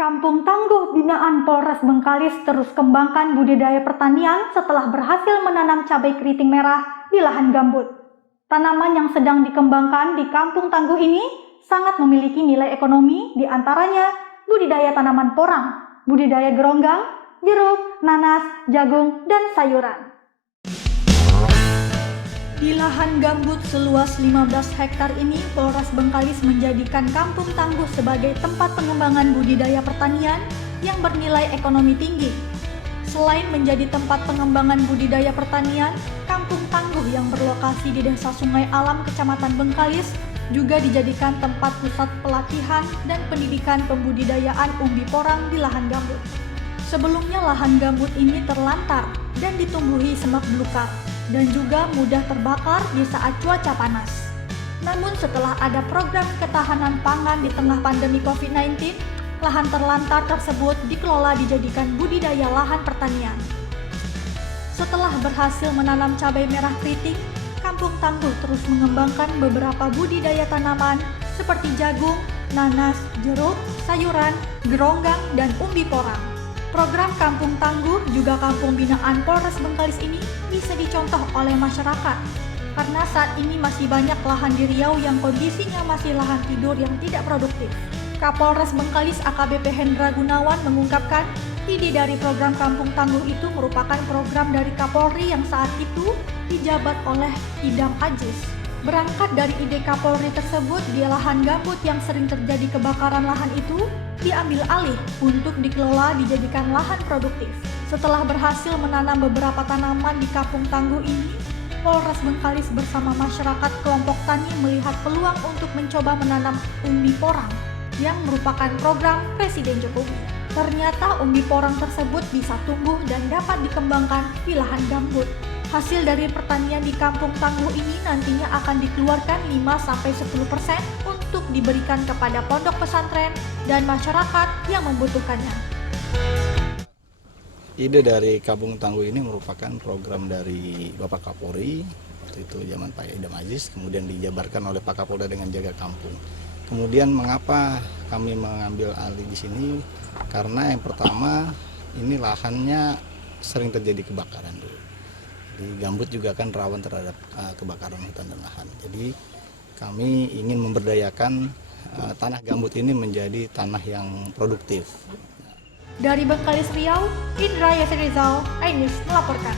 Kampung Tangguh binaan Polres Bengkalis terus kembangkan budidaya pertanian setelah berhasil menanam cabai keriting merah di lahan gambut. Tanaman yang sedang dikembangkan di Kampung Tangguh ini sangat memiliki nilai ekonomi, di antaranya budidaya tanaman porang, budidaya geronggang, jeruk, nanas, jagung, dan sayuran. Di lahan gambut seluas 15 hektar ini, Polres Bengkalis menjadikan Kampung Tangguh sebagai tempat pengembangan budidaya pertanian yang bernilai ekonomi tinggi. Selain menjadi tempat pengembangan budidaya pertanian, Kampung Tangguh yang berlokasi di Desa Sungai Alam, Kecamatan Bengkalis, juga dijadikan tempat pusat pelatihan dan pendidikan pembudidayaan umbi porang di lahan gambut. Sebelumnya lahan gambut ini terlantar dan ditumbuhi semak belukar, dan juga mudah terbakar di saat cuaca panas. Namun setelah ada program ketahanan pangan di tengah pandemi COVID-19, lahan terlantar tersebut dikelola dijadikan budidaya lahan pertanian. Setelah berhasil menanam cabai merah keriting, Kampung Tangguh terus mengembangkan beberapa budidaya tanaman seperti jagung, nanas, jeruk, sayuran, geronggang, dan umbi porang. Program Kampung Tangguh juga kampung binaan Polres Bengkalis ini bisa dicontoh oleh masyarakat karena saat ini masih banyak lahan di Riau yang kondisinya masih lahan tidur yang tidak produktif. Kapolres Bengkalis AKBP Hendra Gunawan mengungkapkan ide dari program Kampung Tangguh itu merupakan program dari Kapolri yang saat itu dijabat oleh Idam Aziz. Berangkat dari ide Kapolri tersebut, di lahan gambut yang sering terjadi kebakaran lahan itu diambil alih untuk dikelola dijadikan lahan produktif. Setelah berhasil menanam beberapa tanaman di Kampung Tangguh ini, Polres Bengkalis bersama masyarakat kelompok tani melihat peluang untuk mencoba menanam umbi porang yang merupakan program Presiden Jokowi. Ternyata umbi porang tersebut bisa tumbuh dan dapat dikembangkan di lahan gambut. Hasil dari pertanian di Kampung Tangguh ini nantinya akan dikeluarkan 5-10% untuk diberikan kepada pondok pesantren dan masyarakat yang membutuhkannya. Ide dari Kampung Tangguh ini merupakan program dari Bapak Kapolri, waktu itu zaman Pak Idam Aziz, kemudian dijabarkan oleh Pak Kapolda dengan jaga kampung. Kemudian mengapa kami mengambil alih di sini? Karena yang pertama, ini lahannya sering terjadi kebakaran dulu. Di gambut juga kan rawan terhadap kebakaran hutan dan lahan. Jadi kami ingin memberdayakan tanah gambut ini menjadi tanah yang produktif. Dari Bengkalis Riau, Indra Yasir Rizal, iNews melaporkan.